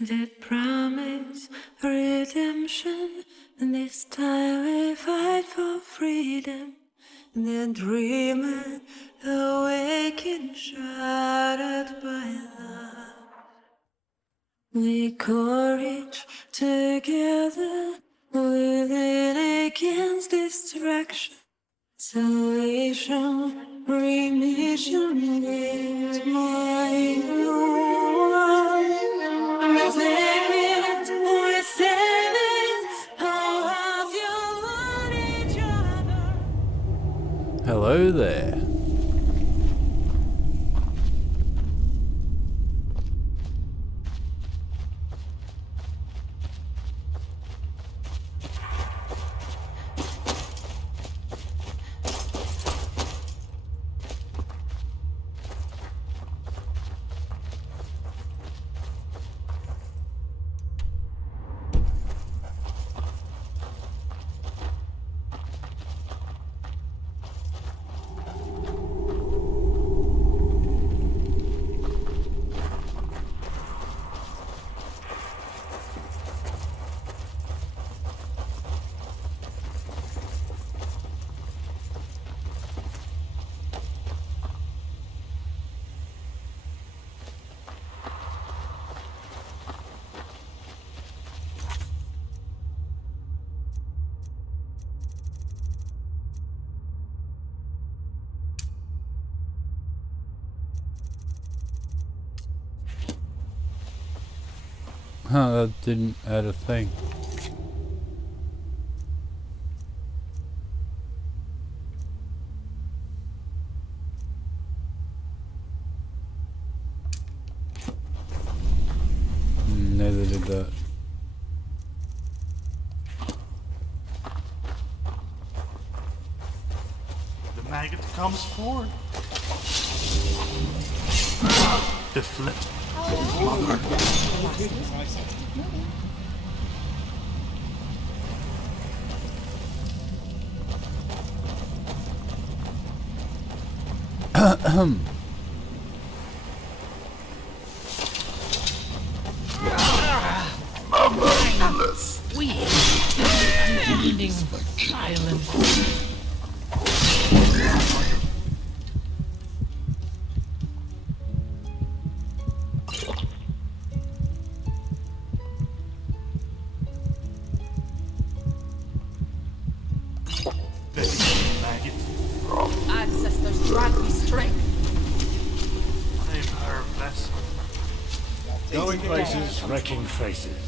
that promise redemption. This time we fight for freedom. The dreamer awakened, shattered by love. We courage together, willing against distraction. Salvation, remission is my rule. We take it, we save it. How have you loved each other? Hello there. That didn't add a thing. Neither did that. The maggot comes forward. The flip. Sweet, unending silence. Maggot. Ancestors grant me strength. I'm her vessel. Going places, wrecking faces.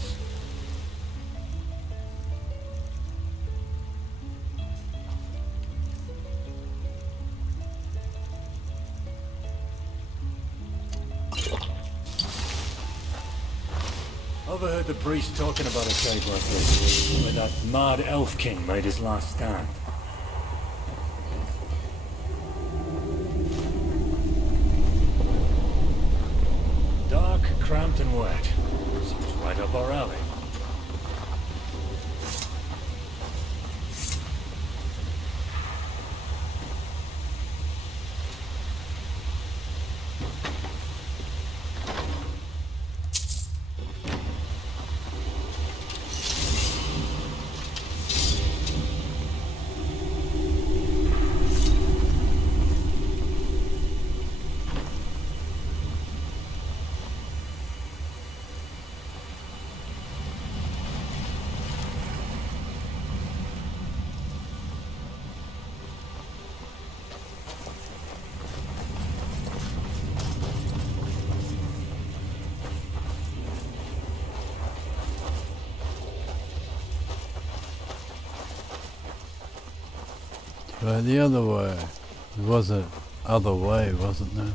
Overheard the priest talking about a cave like this, where that mad elf king made his last stand. Dark, cramped and wet. Seems right up our alley. Right, the other way. There was a other way, wasn't there?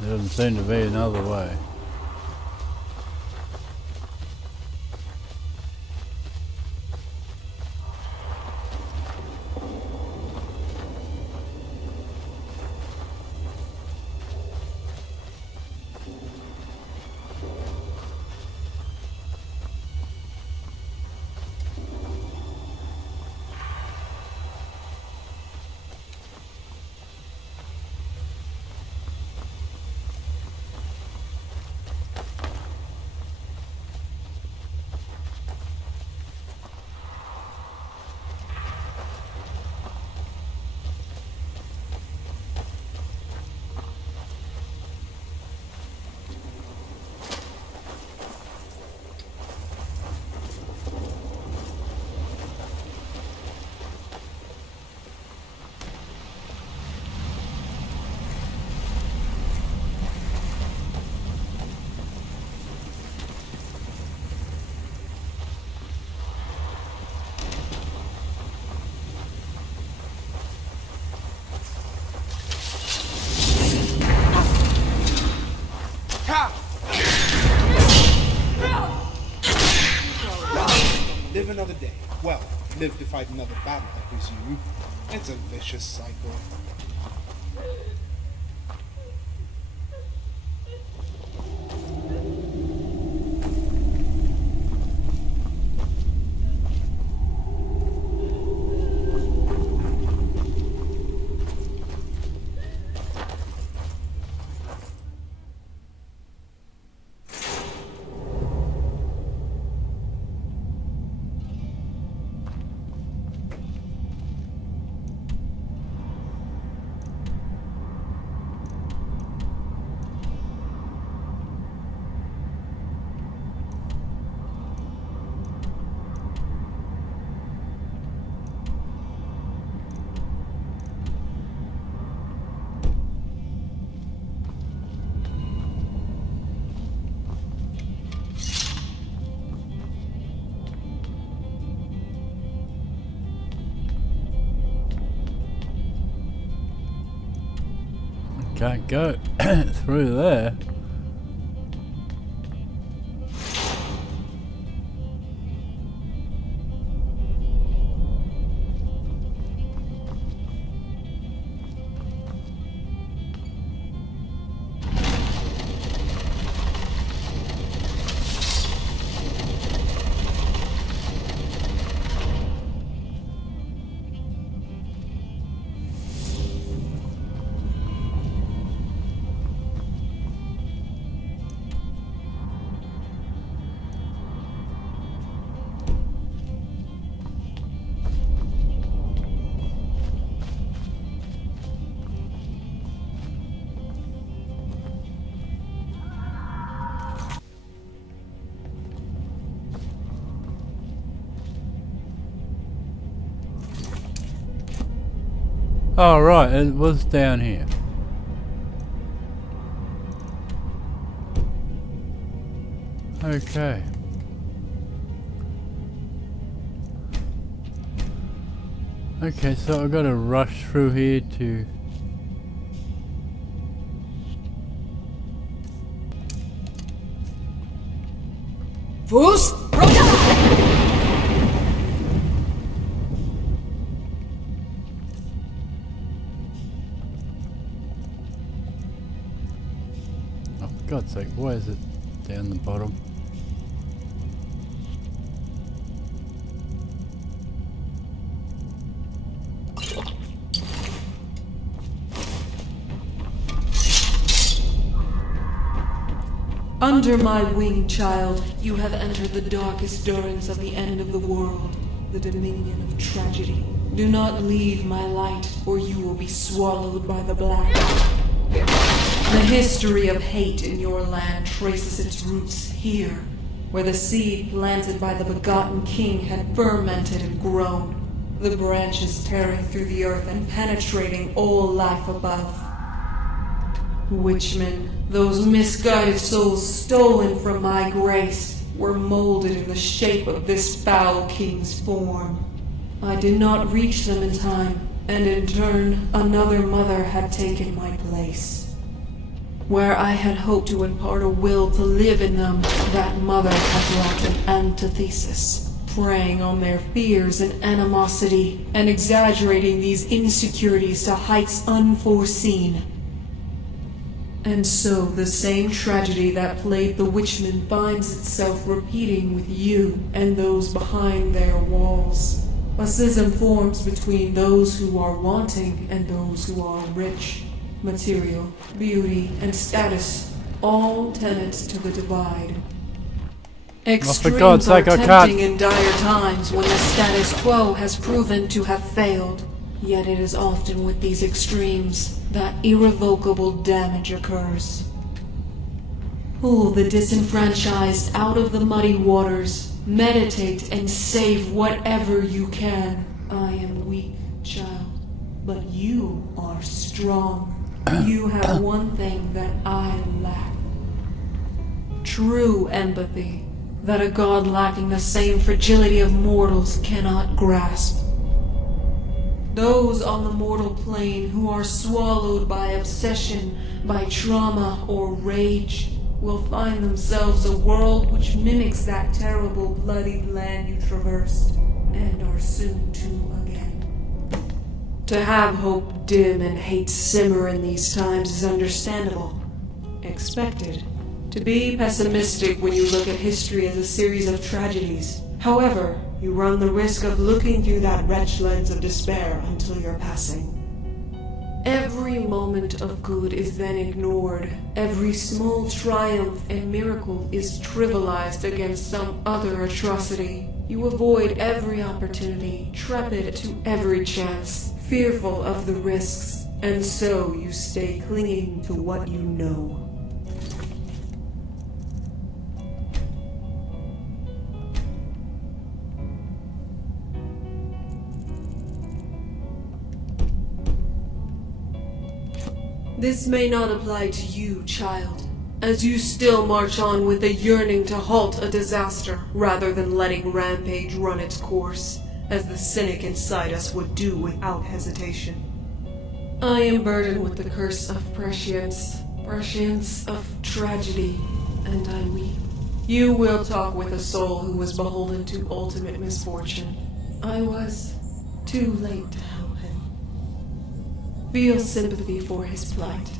There doesn't seem to be another way. live another day. Well, live to fight another battle, I presume. It's a vicious cycle. Can't go through there. Oh right, it was down here. Okay. Okay, so I've got to rush through here to... Fus Oh, for God's sake, why is it down the bottom? Under my wing, child, you have entered the darkest durance of the end of the world, the dominion of tragedy. Do not leave my light, or you will be swallowed by the black. The history of hate in your land traces its roots here, where the seed planted by the begotten king had fermented and grown, the branches tearing through the earth and penetrating all life above. Witchmen, those misguided souls stolen from my grace, were molded in the shape of this foul king's form. I did not reach them in time, and in turn, another mother had taken my place. Where I had hoped to impart a will to live in them, that mother had brought an antithesis, preying on their fears and animosity, and exaggerating these insecurities to heights unforeseen. And so the same tragedy that plagued the Witchmen finds itself repeating with you and those behind their walls. A schism forms between those who are wanting and those who are rich. Material, beauty, and status, all tenets to the divide. Extremes God's are sake, I tempting can't. in dire times when the status quo has proven to have failed. Yet it is often with these extremes that irrevocable damage occurs. Pull the disenfranchised out of the muddy waters. Meditate and save whatever you can. I am weak, child, but you are strong. You have one thing that I lack. True empathy, that a god lacking the same fragility of mortals cannot grasp. Those on the mortal plane who are swallowed by obsession, by trauma or rage, will find themselves a world which mimics that terrible bloodied land you traversed, and are soon to again. To have hope dim and hate simmer in these times is understandable, expected. To be pessimistic when you look at history as a series of tragedies. However, you run the risk of looking through that wretched lens of despair until your passing. Every moment of good is then ignored. Every small triumph and miracle is trivialized against some other atrocity. You avoid every opportunity, trepid to every chance, fearful of the risks, and so you stay clinging to what you know. This may not apply to you, child, as you still march on with a yearning to halt a disaster rather than letting rampage run its course, as the cynic inside us would do without hesitation. I am burdened with the curse of prescience of tragedy, and I weep. You will talk with a soul who was beholden to ultimate misfortune. I was too late to help him. Feel sympathy for his plight,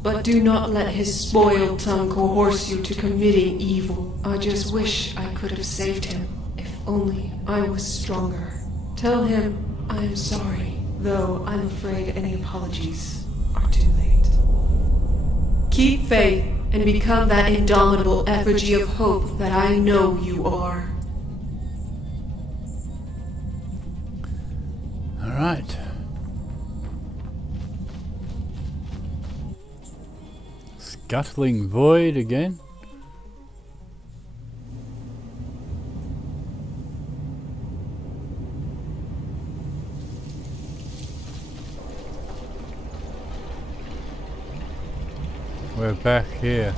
but do not let his spoiled tongue coerce you to committing evil. I just wish I could have saved him, if only I was stronger. Tell him I am sorry, though I'm afraid any apologies are too late. Keep faith and become that indomitable effigy of hope that I know you are. All right. Scuttling void again. We're back here.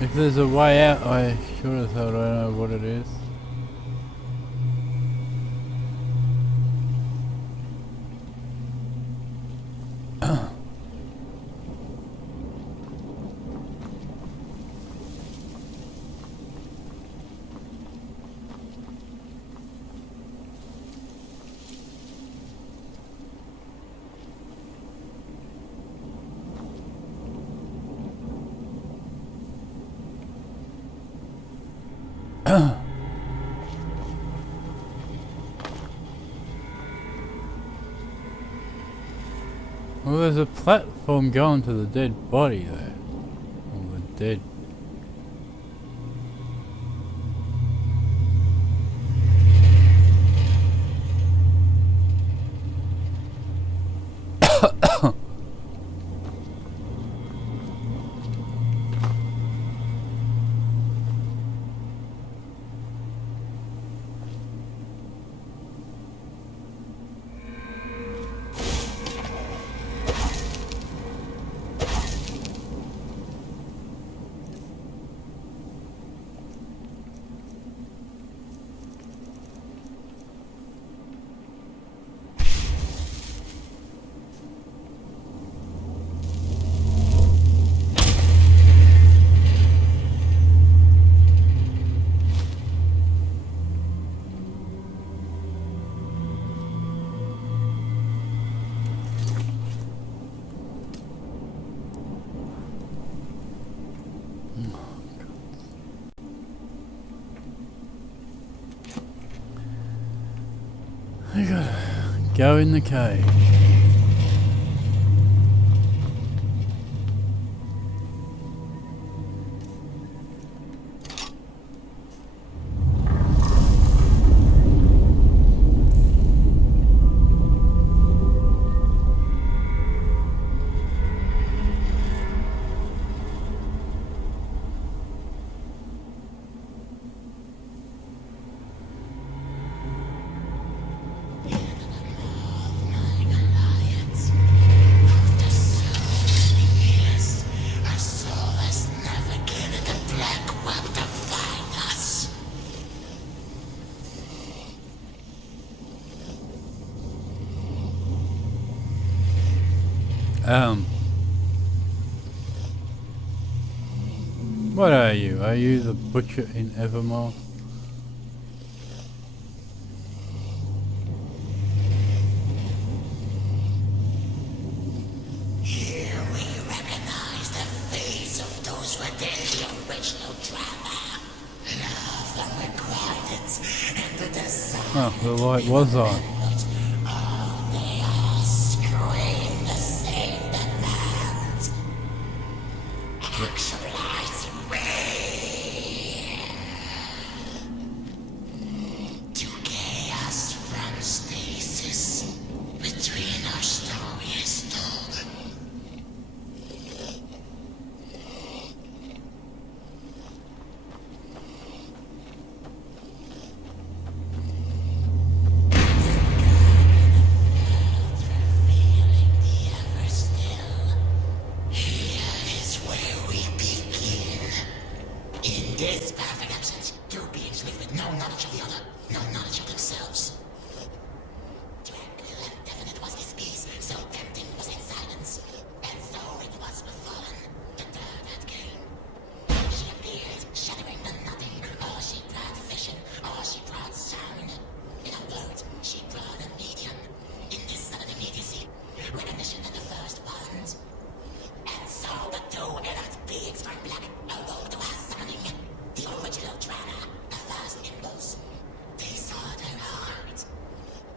If there's a way out, I sure as hell don't know what it is. Well, there's a platform going to the dead body there. Or the dead. I gotta go in the cage. What are you? Are you the butcher in Evermore? Here we recognize the face of those within the original drama. Love unrequited and the desire. Oh, the light was on. Oh, they all scream the same demand. Actualize me. To chaos from stasis between our story is told. This perfect absence, two beings live with no knowledge of the other, no knowledge of themselves. Tranquil and definite was this peace, so tempting was its silence. And so it was befallen. The third had came. She appeared, shattering the nothing. Or she brought vision, or she brought sound. In a word, she brought a medium. In this sudden immediacy, recognition of the first bond. And so the two inert beings from black awoke to her summoning. The original drama, the first impulse. They saw their heart.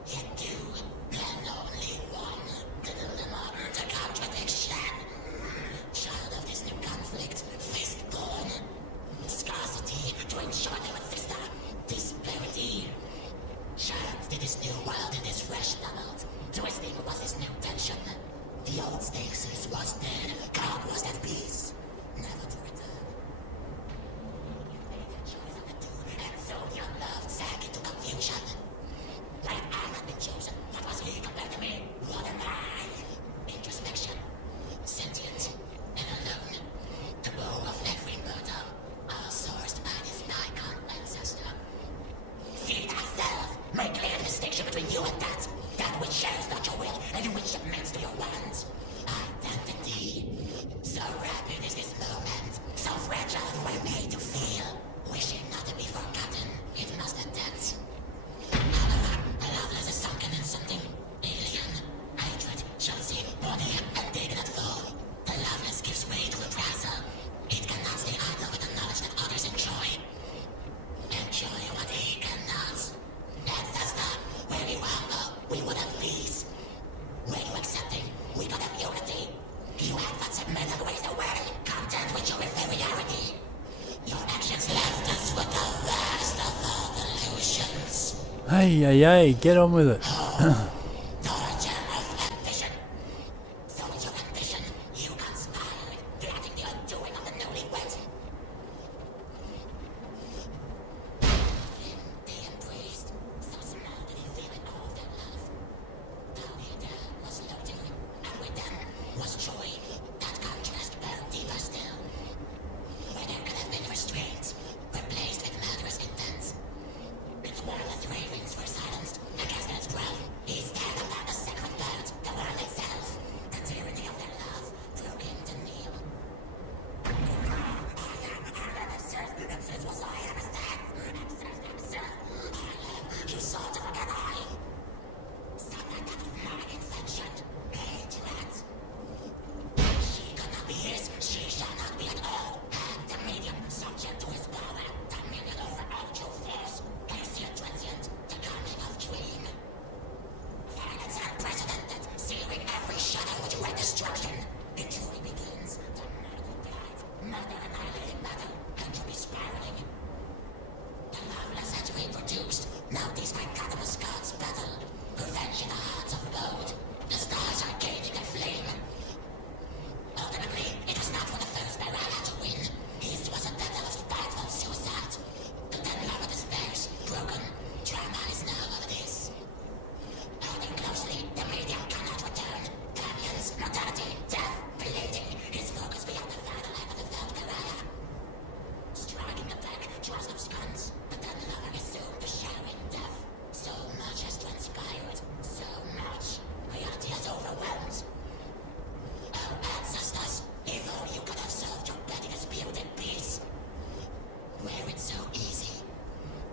Yet two, and only one. The dilemma, the contradiction. Child of this new conflict, fist-born. Scarcity to ensure they would sister. Disparity. Chance to this new world in this fresh tumult. Twisting was this new tension. The old stasis was dead. God was at peace. Never to return. And so the unloved sank into confusion. Right arm had been chosen. What was he compared to me? What am I? Introspection. Sentient. Hey, hey, hey, get on with it. Torture of ambition. So with your ambition, you conspired, plotting the undoing of the newlyweds. Being praised, so small did he feel it all of their love. Down here there was loathing, and with them was joy. That contrast burned deeper still. Where there could have been restraint, replaced with murderous intents. Its warless ravings were silenced against its growl. He stared upon the sacred bird, the world itself. The tyranny of their love broke him to kneel. It was I understand. You sought to forget I. Suffered out of my invention. Hatred. She could not be his. She shall not be at all. The medium subject to his power. Dominion over all true force. Piercing transient. The coming of dream. Violence unprecedented. Sealing every shadow with red destruction. It truly begins. The murder died. Murder annihilating matter. And to be spiraling. The loveless had to be produced. Now these magnanimous gods battle. Revenge in the hearts of both. The stars are gaining a flame. Ultimately, it was not for the first Mirala to win. His was a battle of spiteful suicide. The then lover despairs, broken. Drama is now all it is. Holding closely, the medium cannot return. Canyons, mortality, death, bleeding. His focus beyond the final life of the third Mirala. Striking the back, draws up guns. The then lover is soon to shadowing death. So much has transpired. So much. Reality has overwhelmed. Oh, ancestors, if only you could have solved your petty dispute in peace. Were it so easy.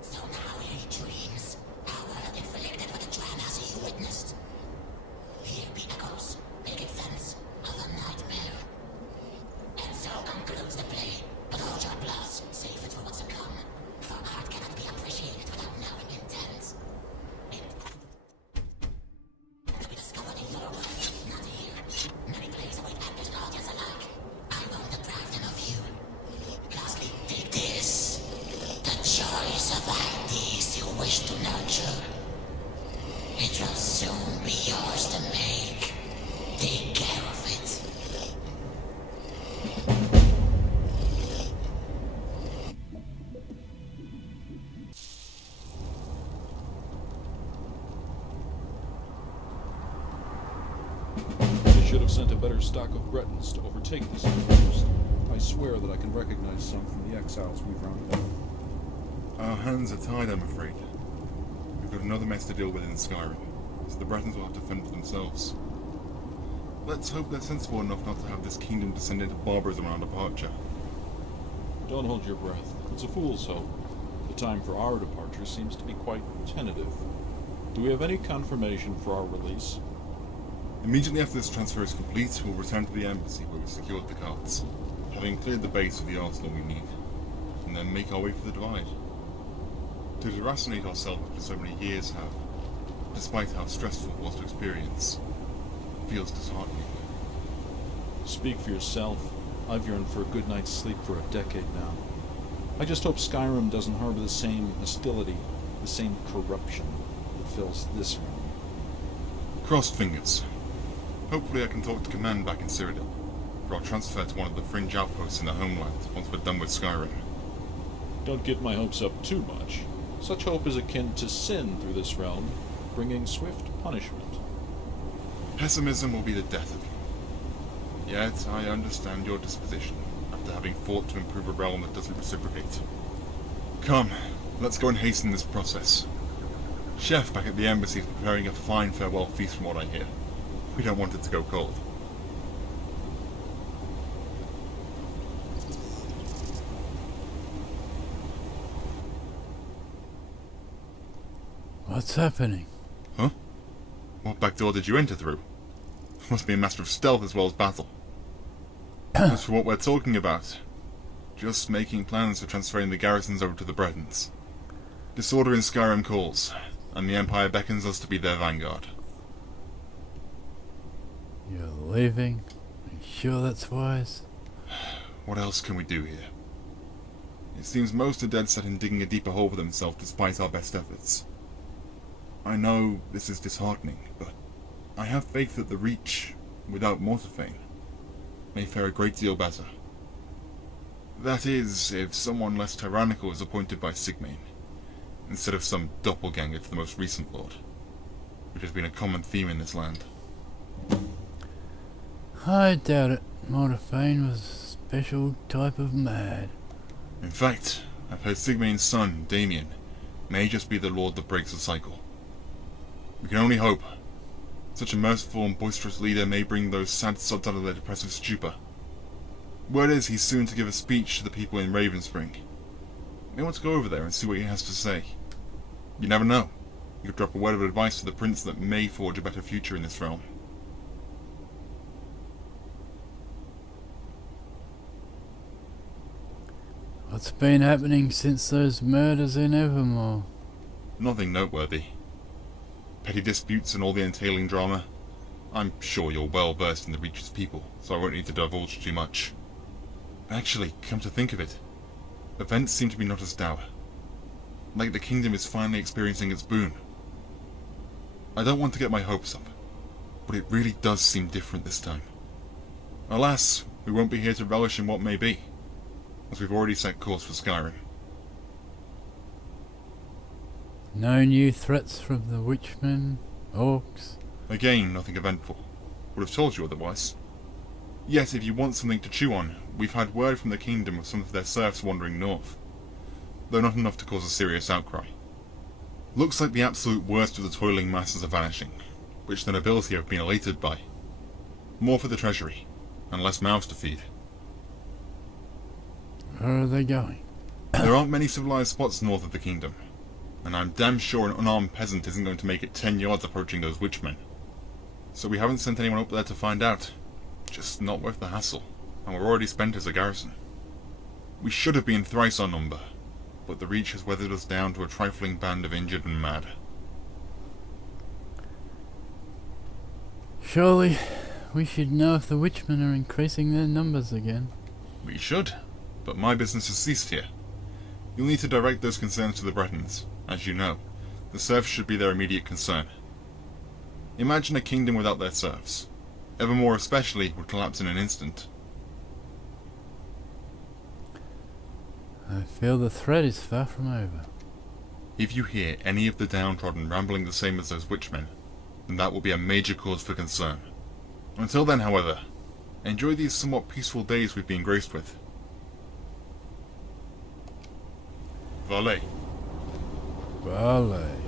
So now he dreams. Our world inflicted with the dramas he witnessed. Here be echoes, making sense of a nightmare. And so concludes the play. But hold your applause, save it for what's to come. For art cannot be appreciated without knowing intent. We discovered in your world, not here. Many plays await actors and audience alike. I won't deprive them of you. Lastly, take this. The choice of ideas you wish to nurture. It will soon be yours to make. Take care of it. They should have sent a better stock of Bretons to overtake this outpost. I swear that I can recognize some from the exiles we've rounded up. Our hands are tied, I'm afraid. We've got another mess to deal with in Skyrim, so the Bretons will have to fend for themselves. Let's hope they're sensible enough not to have this kingdom descend into barbarism on our departure. Don't hold your breath. It's a fool's hope. The time for our departure seems to be quite tentative. Do we have any confirmation for our release? Immediately after this transfer is complete, we'll return to the embassy where we secured the carts, having cleared the base of the arsenal we need, and then make our way for the Divide. To deracinate ourselves after so many years have, despite how stressful it was to experience, feels disheartening. Speak for yourself. I've yearned for a good night's sleep for a decade now. I just hope Skyrim doesn't harbor the same hostility, the same corruption that fills this room. Crossed fingers. Hopefully I can talk to command back in Cyrodiil, for our transfer to one of the fringe outposts in the homeland once we're done with Skyrim. Don't get my hopes up too much. Such hope is akin to sin through this realm, bringing swift punishment. Pessimism will be the death of you. Yet I understand your disposition, after having fought to improve a realm that doesn't reciprocate. Come, let's go and hasten this process. Chef back at the embassy is preparing a fine farewell feast from what I hear. We don't want it to go cold. What's happening? Huh? What back door did you enter through? Must be a master of stealth as well as battle. As for what we're talking about, just making plans for transferring the garrisons over to the Bretons. Disorder in Skyrim calls, and the Empire beckons us to be their vanguard. You're leaving? Are you sure that's wise? What else can we do here? It seems most are dead set in digging a deeper hole for themselves despite our best efforts. I know this is disheartening, but I have faith that the Reach, without Mortarfane, may fare a great deal better. That is, if someone less tyrannical is appointed by Sigmane, instead of some doppelganger to the most recent lord, which has been a common theme in this land. I doubt it. Mortarfane was a special type of mad. In fact, I've heard Sigmane's son, Damien, may just be the lord that breaks the cycle. We can only hope. Such a merciful and boisterous leader may bring those sad sods out of their depressive stupor. Word is he's soon to give a speech to the people in Ravenspring. You may want to go over there and see what he has to say. You never know. You could drop a word of advice to the prince that may forge a better future in this realm. What's been happening since those murders in Evermore? Nothing noteworthy. Petty disputes and all the entailing drama. I'm sure you're well versed in the Reach's people, so I won't need to divulge too much. Actually, come to think of it, events seem to be not as dour. Like the kingdom is finally experiencing its boon. I don't want to get my hopes up, but it really does seem different this time. Alas, we won't be here to relish in what may be, as we've already set course for Skyrim. No new threats from the Witchmen, orcs? Again, nothing eventful. Would have told you otherwise. Yet, if you want something to chew on, we've had word from the kingdom of some of their serfs wandering north, though not enough to cause a serious outcry. Looks like the absolute worst of the toiling masses are vanishing, which the nobility have been elated by. More for the treasury, and less mouths to feed. Where are they going? There aren't many civilized spots north of the kingdom, and I'm damn sure an unarmed peasant isn't going to make it 10 yards approaching those witchmen. So we haven't sent anyone up there to find out. Just not worth the hassle, and we're already spent as a garrison. We should have been thrice our number, but the Reach has weathered us down to a trifling band of injured and mad. Surely, we should know if the Witchmen are increasing their numbers again. We should, but my business has ceased here. You'll need to direct those concerns to the Bretons. As you know, the serfs should be their immediate concern. Imagine a kingdom without their serfs. Evermore especially would collapse in an instant. I feel the threat is far from over. If you hear any of the downtrodden rambling the same as those witchmen, then that will be a major cause for concern. Until then, however, enjoy these somewhat peaceful days we've been graced with. Valet. Ballet.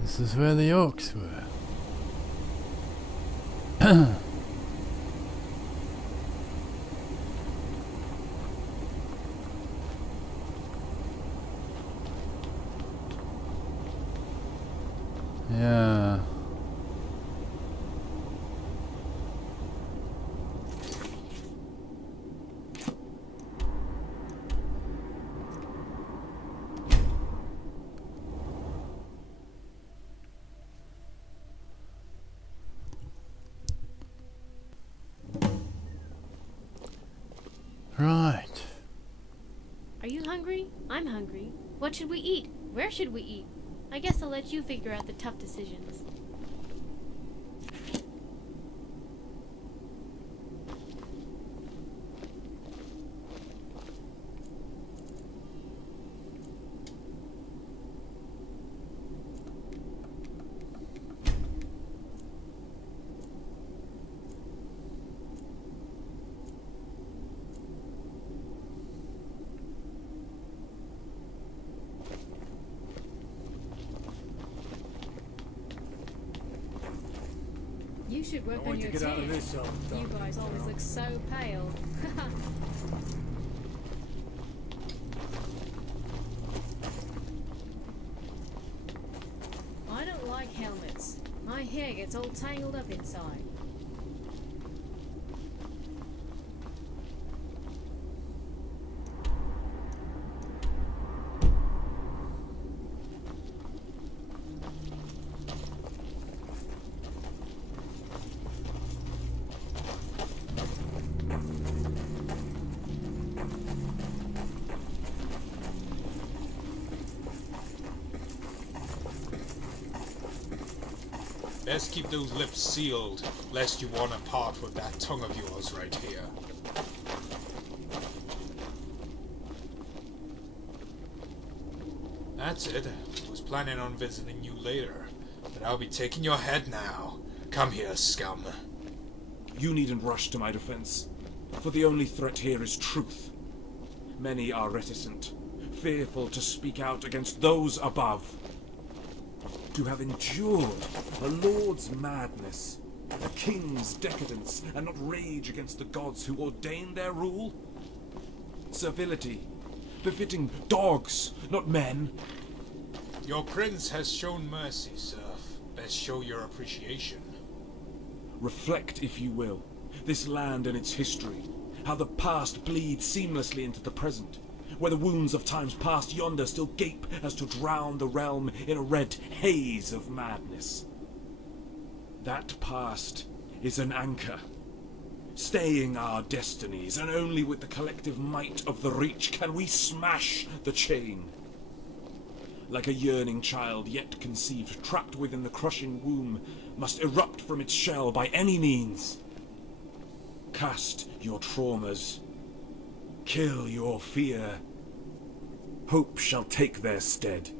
This is where the orcs were. Yeah. Right. Are you hungry? I'm hungry. What should we eat? Where should we eat? I guess I'll let you figure out the tough decisions. You should work on your get out of tan. this, You guys always look so pale. I don't like helmets. My hair gets all tangled up inside. Best keep those lips sealed, lest you want to part with that tongue of yours right here. That's it. I was planning on visiting you later, but I'll be taking your head now. Come here, scum. You needn't rush to my defense, for the only threat here is truth. Many are reticent, fearful to speak out against those above. To have endured a lord's madness, a king's decadence, and not rage against the gods who ordained their rule? Servility, befitting dogs, not men. Your prince has shown mercy, sir. Best show your appreciation. Reflect, if you will, this land and its history, how the past bleeds seamlessly into the present, where the wounds of times past yonder still gape as to drown the realm in a red haze of madness. That past is an anchor, staying our destinies, and only with the collective might of the Reach can we smash the chain. Like a yearning child yet conceived, trapped within the crushing womb, must erupt from its shell by any means. Cast your traumas. Kill your fear. Hope shall take their stead.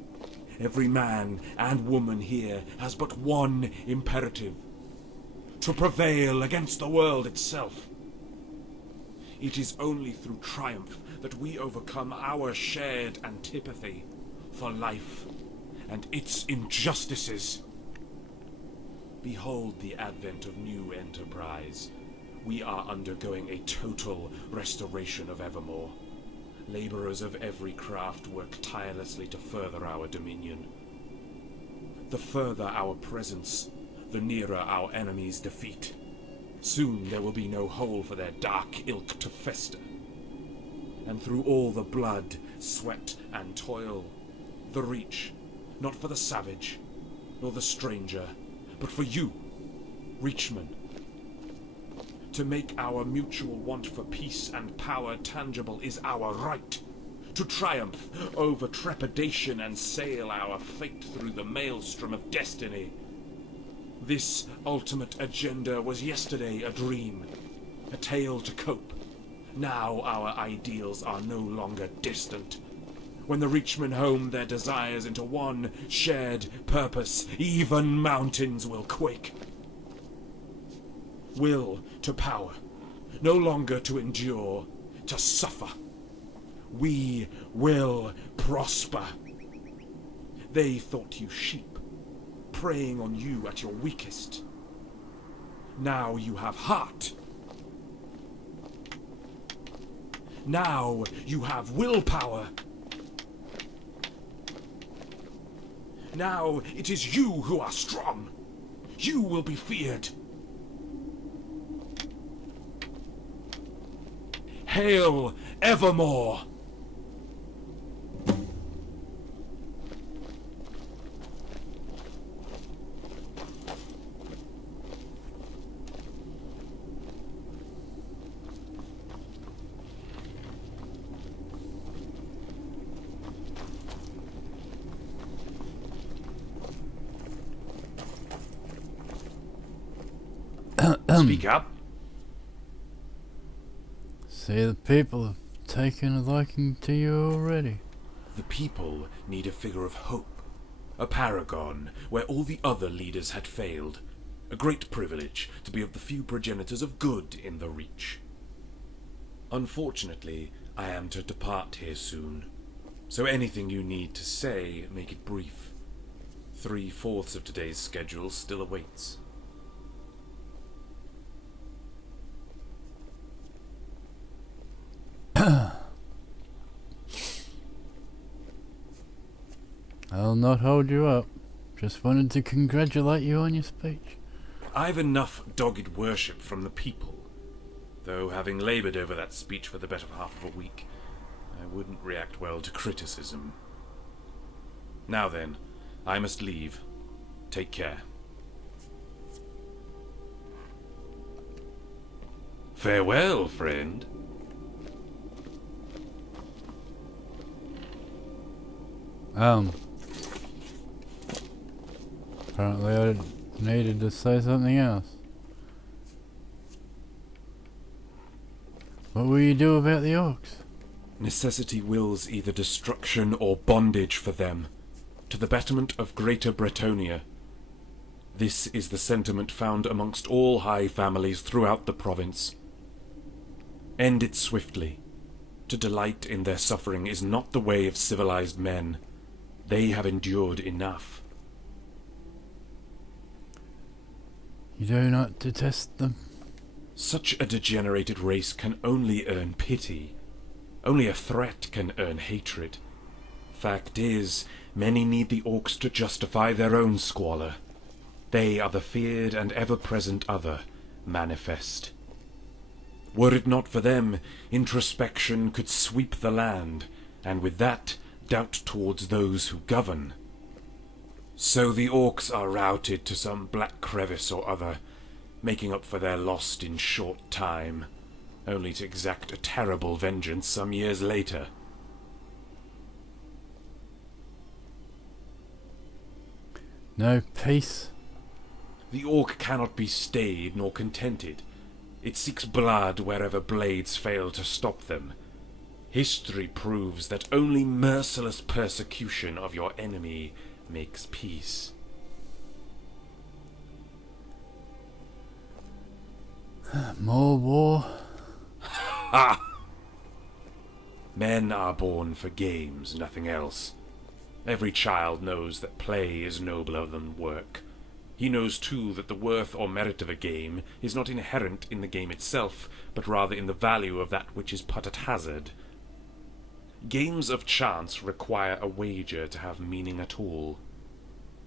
Every man and woman here has but one imperative: to prevail against the world itself. It is only through triumph that we overcome our shared antipathy for life and its injustices. Behold the advent of new enterprise. We are undergoing a total restoration of Evermore. Laborers of every craft work tirelessly to further our dominion. The further our presence, the nearer our enemies' defeat. Soon there will be no hole for their dark ilk to fester. And through all the blood, sweat, and toil, the Reach, not for the savage, nor the stranger, but for you, Reachmen. To make our mutual want for peace and power tangible is our right. To triumph over trepidation and sail our fate through the maelstrom of destiny. This ultimate agenda was yesterday a dream, a tale to cope. Now our ideals are no longer distant. When the Reachmen home their desires into one shared purpose, even mountains will quake. Will to power, no longer to endure, to suffer. We will prosper. They thought you sheep, preying on you at your weakest. Now you have heart. Now you have willpower. Now it is you who are strong. You will be feared. Hail Evermore! Speak up. See, the people have taken a liking to you already. The people need a figure of hope. A paragon where all the other leaders had failed. A great privilege to be of the few progenitors of good in the Reach. Unfortunately, I am to depart here soon. So anything you need to say, make it brief. 3/4 of today's schedule still awaits. I'll not hold you up. Just wanted to congratulate you on your speech. I've enough dogged worship from the people. Though having laboured over that speech for the better half of a week, I wouldn't react well to criticism. Now then, I must leave. Take care. Farewell, friend. Apparently I needed to say something else. What will you do about the orcs? Necessity wills either destruction or bondage for them, to the betterment of Greater Bretonia. This is the sentiment found amongst all high families throughout the province. End it swiftly. To delight in their suffering is not the way of civilized men. They have endured enough. You do not detest them? Such a degenerated race can only earn pity. Only a threat can earn hatred. Fact is, many need the orcs to justify their own squalor. They are the feared and ever-present other, manifest. Were it not for them, introspection could sweep the land, and with that, doubt towards those who govern. So the orcs are routed to some black crevice or other, making up for their lost in short time, only to exact a terrible vengeance some years later. No peace? The orc cannot be stayed nor contented. It seeks blood wherever blades fail to stop them. History proves that only merciless persecution of your enemy makes peace. More war? Ha! Men are born for games, nothing else. Every child knows that play is nobler than work. He knows too that the worth or merit of a game is not inherent in the game itself, but rather in the value of that which is put at hazard. Games of chance require a wager to have meaning at all.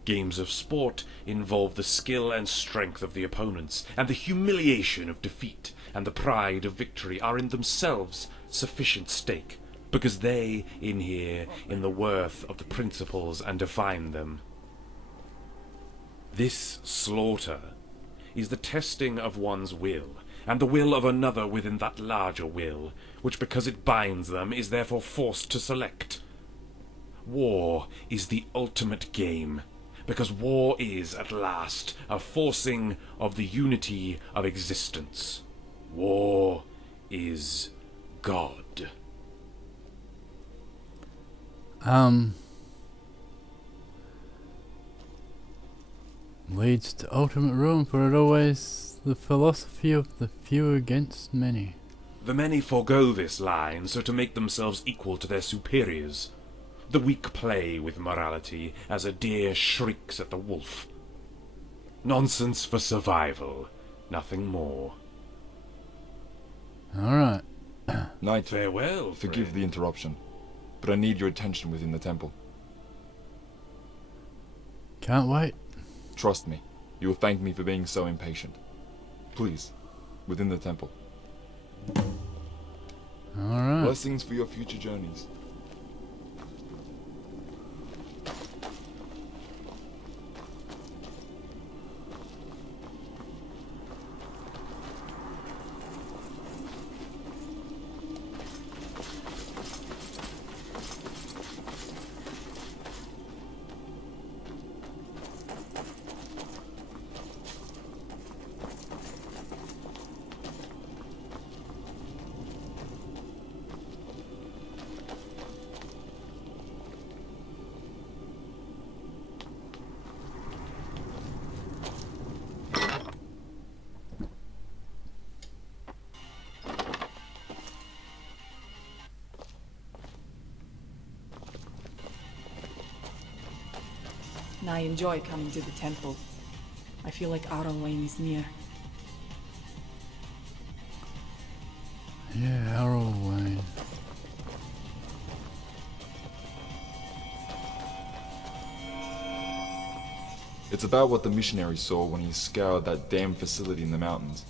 Games of sport involve the skill and strength of the opponents, and the humiliation of defeat and the pride of victory are in themselves sufficient stake, because they inhere in the worth of the principles and define them. This slaughter is the testing of one's will, and the will of another within that larger will, which because it binds them is therefore forced to select. War is the ultimate game, because war is, at last, a forcing of the unity of existence. War is God. Leads to ultimate ruin, for it always the philosophy of the few against many. The many forego this line so to make themselves equal to their superiors. The weak play with morality as a deer shrieks at the wolf. Nonsense for survival, nothing more. Alright. Knight, farewell. Forgive the interruption, but I need your attention within the temple. Can't wait. Trust me, you will thank me for being so impatient. Please, within the temple. Alright. Blessings for your future journeys. I enjoy coming to the temple. I feel like Arrowlane is near. Yeah, Arrowlane. It's about what the missionary saw when he scoured that damned facility in the mountains.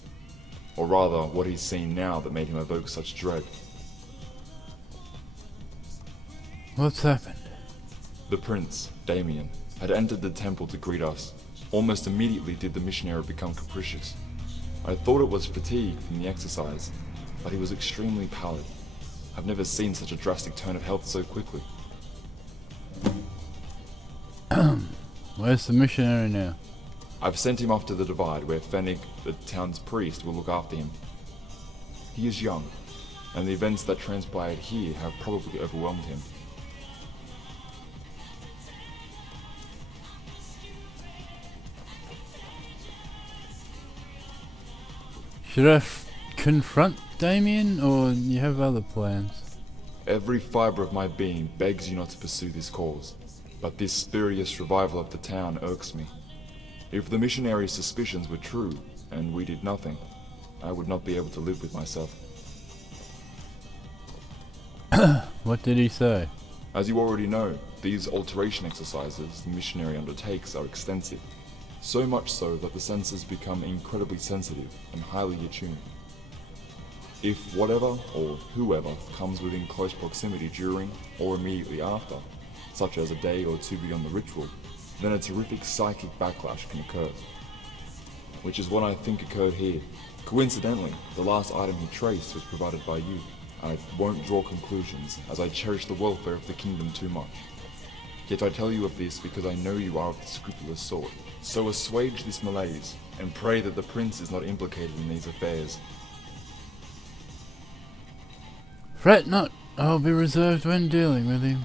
Or rather, what he's seen now that made him evoke such dread. What's happened? The prince, Damien, had entered the temple to greet us. Almost immediately did the missionary become capricious. I thought it was fatigue from the exercise, but he was extremely pallid. I've never seen such a drastic turn of health so quickly. Where's the missionary now? I've sent him off to the Divide, where Fennig, the town's priest, will look after him. He is young, and the events that transpired here have probably overwhelmed him. Should I confront Damien, or you have other plans? Every fibre of my being begs you not to pursue this cause, but this spurious revival of the town irks me. If the missionary's suspicions were true, and we did nothing, I would not be able to live with myself. What did he say? As you already know, these alteration exercises the missionary undertakes are extensive, so much so that the senses become incredibly sensitive and highly attuned. If whatever or whoever comes within close proximity during or immediately after, such as a day or two beyond the ritual, then a terrific psychic backlash can occur. Which is what I think occurred here. Coincidentally, the last item he traced was provided by you. I won't draw conclusions, as I cherish the welfare of the kingdom too much. Yet I tell you of this because I know you are of the scrupulous sort. So assuage this malaise, and pray that the prince is not implicated in these affairs. Fret not, I'll be reserved when dealing with him.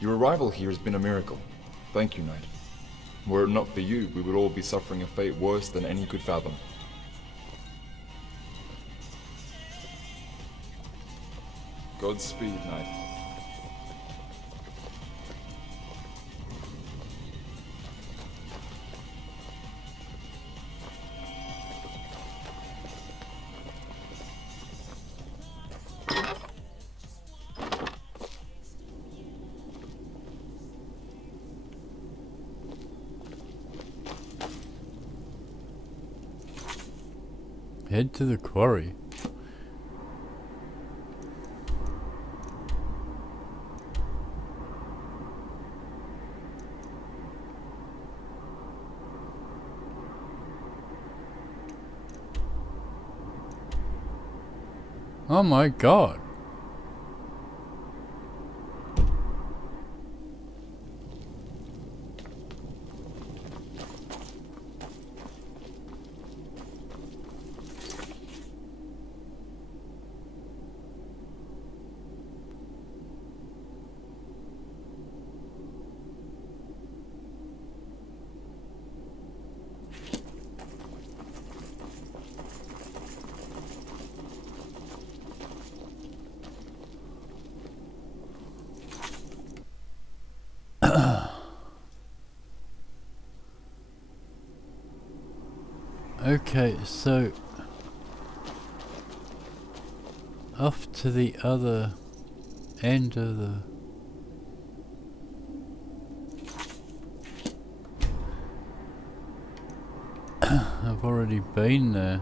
Your arrival here has been a miracle. Thank you, knight. Were it not for you, we would all be suffering a fate worse than any could fathom. Godspeed, knight. Head to the quarry. Oh my god. Okay, so off to the other end of the I've already been there.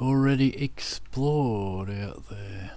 Already explored out there.